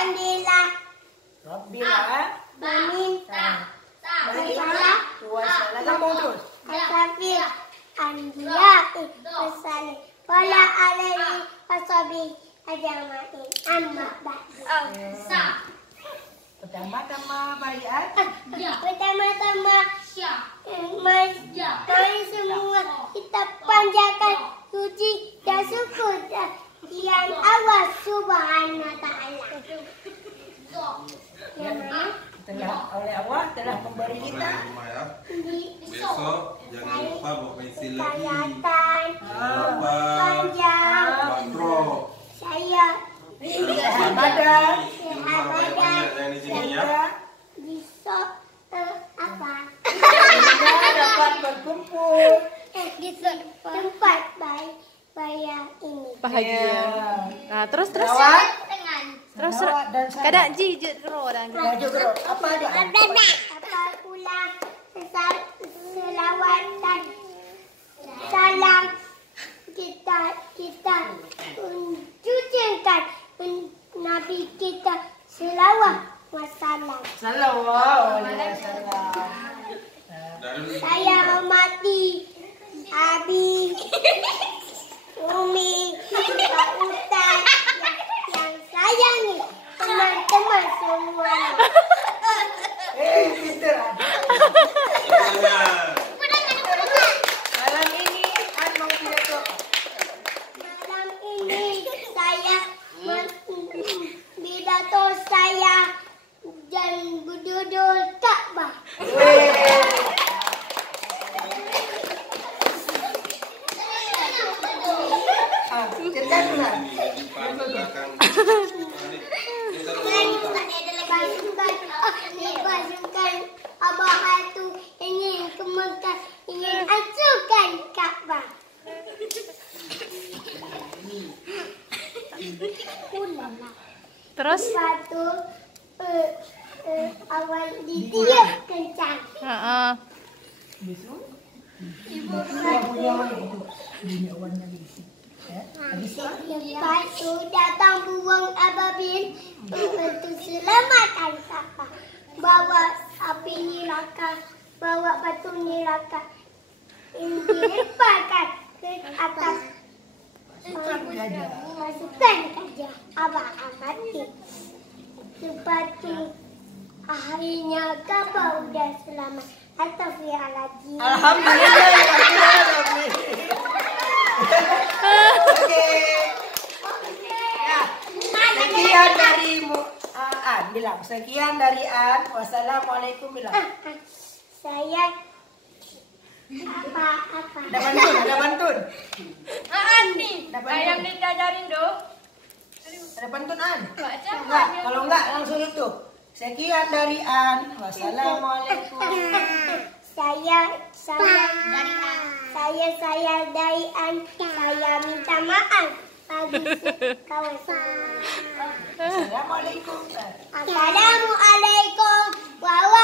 Alhamdulillah. Rabbil Meminta. Wassalam. Sambung terus. Asafir. Anbiya'i. Wassalam. Wala alaihi wasabi. Ajamain. Amma ba'du. Pertama-tama Mariat. Pertama-tama. Mari semua kita panjatkan puji dan syukur yang Allah Subhanahu wa Ta'ala. Yang mana Oleh Allah telah memberi kita besok jangan lupa bawa pensil lagi. kesehatan panjang. Kontrol. Saya sehat badan, sehat badan. Yang di sini ya. sehingga Bisa apa? kita dapat berkumpul. Di tempat bayar ini. Bahagia. Nah, terus Selawat, terus selawat dan salam. kada jijut ro dan. Baju gerok. Apa aja? Apa pula selawat dan salam kita tunjukkan Nabi kita selawat wassalam. Sallallahu alaihi wasallam. Saya hormati Abi, Umi, Pak Ustaz yang sayangi teman-teman semua. Pinter. Malam ini An mau pidato. Malam ini saya pidato saya dan berduduk Ka'bah. Cerdas. Pasukan Abah itu ingin ke Mekah, ingin hancurkan Ka'bah. Terus Satu awal ditiup kencang. heeh. Lepas tu datang burung ababil untuk selamatkan Ka'bah. Bawa api neraka, bawa batu neraka. Ini dilemparkan ke atas. Masukkan gajah. Abah amati. Lepas tu akhirnya Ka'bah sudah selamat. Astaghfirullahaladzim. Alhamdulillah. Oke. Ya. Sekian dari An bilang. Sekian dari An. Wassalamualaikum bilang. Saya apa? Ada pantun. Nih, Dapat yang dulu. diajarin dong. Ada pantun An. Baca Enggak, kalau enggak langsung itu. Sekian dari An. Wassalamualaikum. Saya dari An. Saya minta maaf bagi kawan semua. Assalamualaikum. Assalamualaikum warahmatullahi